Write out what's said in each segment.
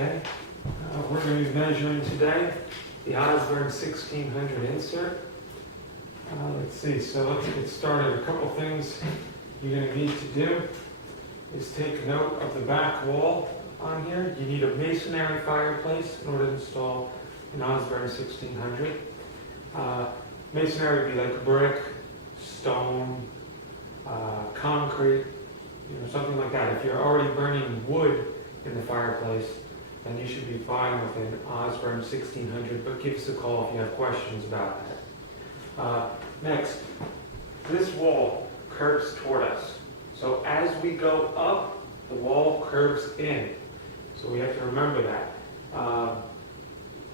Okay, we're going to be measuring today the Osburn 1600 insert. Let's see, so let's get started. A couple things you're going to need to do is take note of the back wall on here. You need a masonry fireplace in order to install an Osburn 1600. Masonry would be like brick, stone, concrete, something like that. If you're already burning wood in the fireplace, then you should be fine with an Osburn 1600, but give us a call if you have questions about that. Next, this wall curves toward us. So as we go up, the wall curves in. So we have to remember that.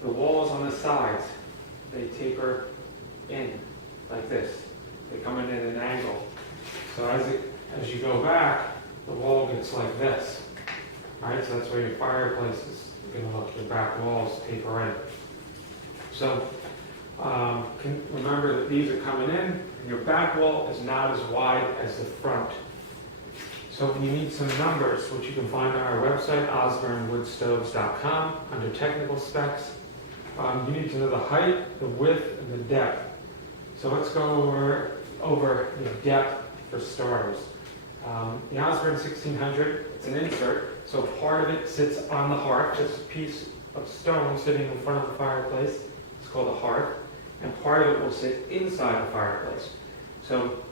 The walls on the sides, they taper in like this. They come in at an angle. So as you go back, the wall gets like this. All right, so that's where your fireplace is going to look. Your back walls taper in. So remember that these are coming in, and your back wall is not as wide as the front. So when you need some numbers, which you can find on our website, osburnwoodstoves.com, under technical specs, you need to know the height, the width, and the depth. So let's go over the depth for starters. The Osburn 1600, it's an insert, so part of it sits on the hearth, just a piece of stone sitting in front of the fireplace. It's called a hearth, and part of it will sit inside the fireplace. So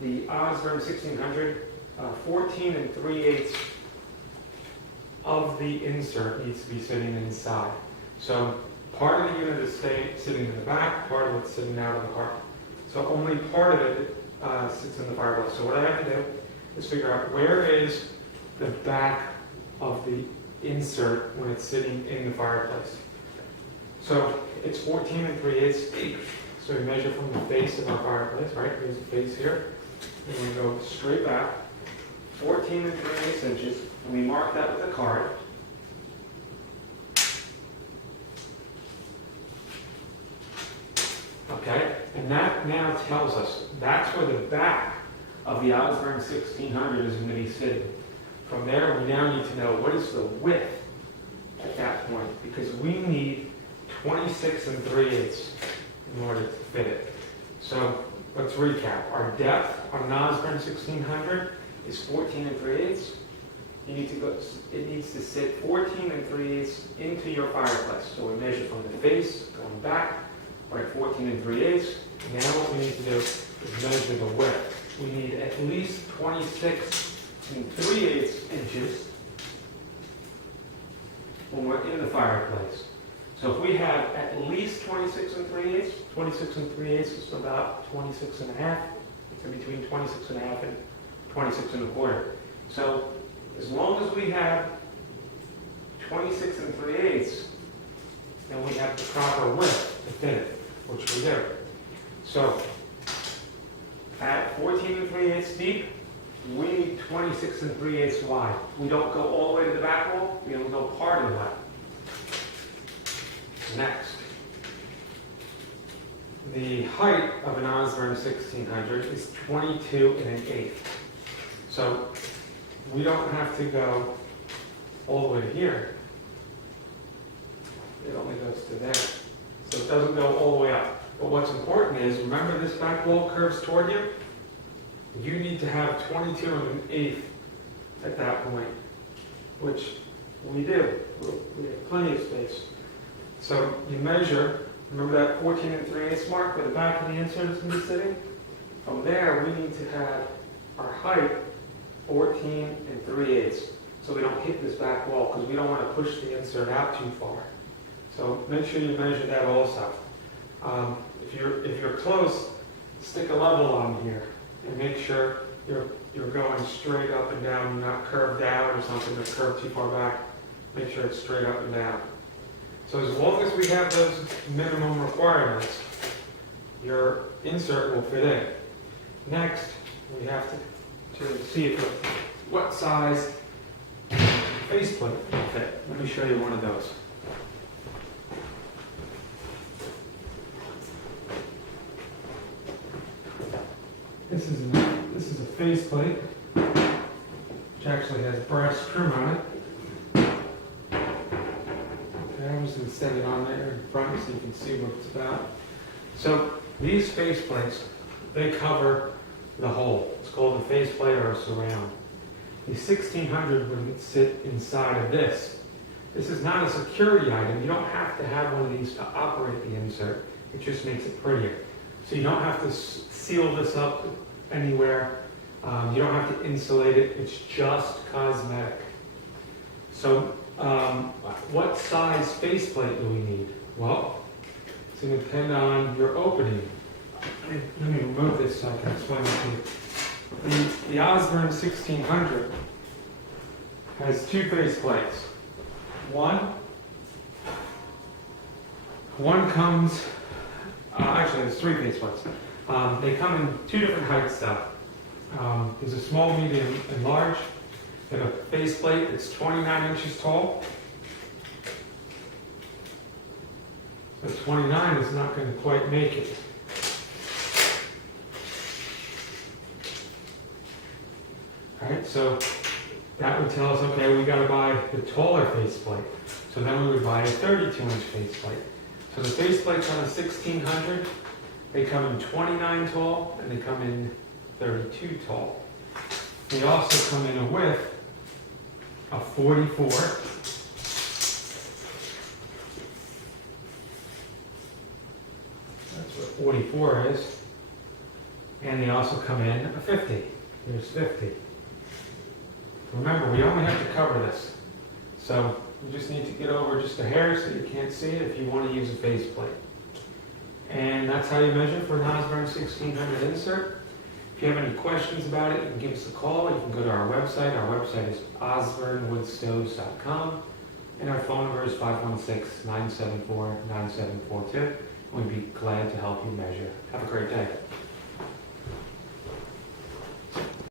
the Osburn 1600, 14 3/8 of the insert needs to be sitting inside. So part of the unit is sitting in the back, part of it's sitting out of the hearth. So only part of it sits in the fireplace. So what I have to do is figure out where is the back of the insert when it's sitting in the fireplace. So it's 14 3/8 deep. So we measure from the face of our fireplace, right? Here's the face here. And we go straight back, 14 3/8 inches, and we mark that with a card. Okay, and that now tells us that's where the back of the Osburn 1600 is going to be sitting. From there, we now need to know what is the width at that point, because we need 26 3/8 in order to fit it. So let's recap. Our depth on an Osburn 1600 is 14 3/8. It needs to sit 14 3/8 into your fireplace. So we measure from the face going back. Right, 14 3/8. Now what we need to do is measure the width. We need at least 26 3/8 inches when we're in the fireplace. So if we have at least 26 3/8, 26 3/8 is about 26 1/2. It's in between 26 1/2 and 26 1/4. So as long as we have 26 3/8, then we have the proper width to fit it, which we do. So at 14 3/8 deep, we need 26 3/8 wide. We don't go all the way to the back wall, we only go part of the way. Next, the height of an Osburn 1600 is 22 1/8. So we don't have to go all the way to here. It only goes to there. So it doesn't go all the way up. But what's important is, remember this back wall curves toward you? You need to have 22 1/8 at that point, which we do. We have plenty of space. So you measure, remember that 14 3/8 mark where the back of the insert is going to be sitting? From there, we need to have our height 14 3/8, so we don't hit this back wall, because we don't want to push the insert out too far. So make sure you measure that also. If you're close, stick a level on here and make sure you're going straight up and down, you're not curved out or something, or curved too far back. Make sure it's straight up and down. So as long as we have those minimum requirements, your insert will fit in. Next, we have to see what size faceplate will fit. Let me show you one of those. This is a faceplate, which actually has brass trim on it. I'm just going to set it on there in front so you can see what it's about. So these faceplates, they cover the whole. It's called a faceplate or a surround. The 1600 wouldn't sit inside of this. This is not a security item. You don't have to have one of these to operate the insert. It just makes it prettier. So you don't have to seal this up anywhere. You don't have to insulate it. It's just cosmetic. So what size faceplate do we need? Well, it's going to depend on your opening. Let me remove this so I can explain it to you. The Osburn 1600 has two faceplates. One comes, actually there's three faceplates. They come in two different heights though. There's a small, medium, and large. They have a faceplate that's 29 inches tall. So 29 is not going to quite make it. Alright, so that would tell us, okay, we got to buy the taller faceplate. So then we would buy a 32-inch faceplate. So the faceplates on a 1600, they come in 29 tall and they come in 32 tall. They also come in a width of 44. That's what 44 is. And they also come in a 50. Here's 50. Remember, we only have to cover this. So you just need to get over just a hair so you can't see it if you want to use a faceplate. And that's how you measure for an Osburn 1600 insert. If you have any questions about it, you can give us a call. You can go to our website. Our website is osburnwoodstoves.com. And our phone number is 516-974-9742. We'd be glad to help you measure. Have a great day.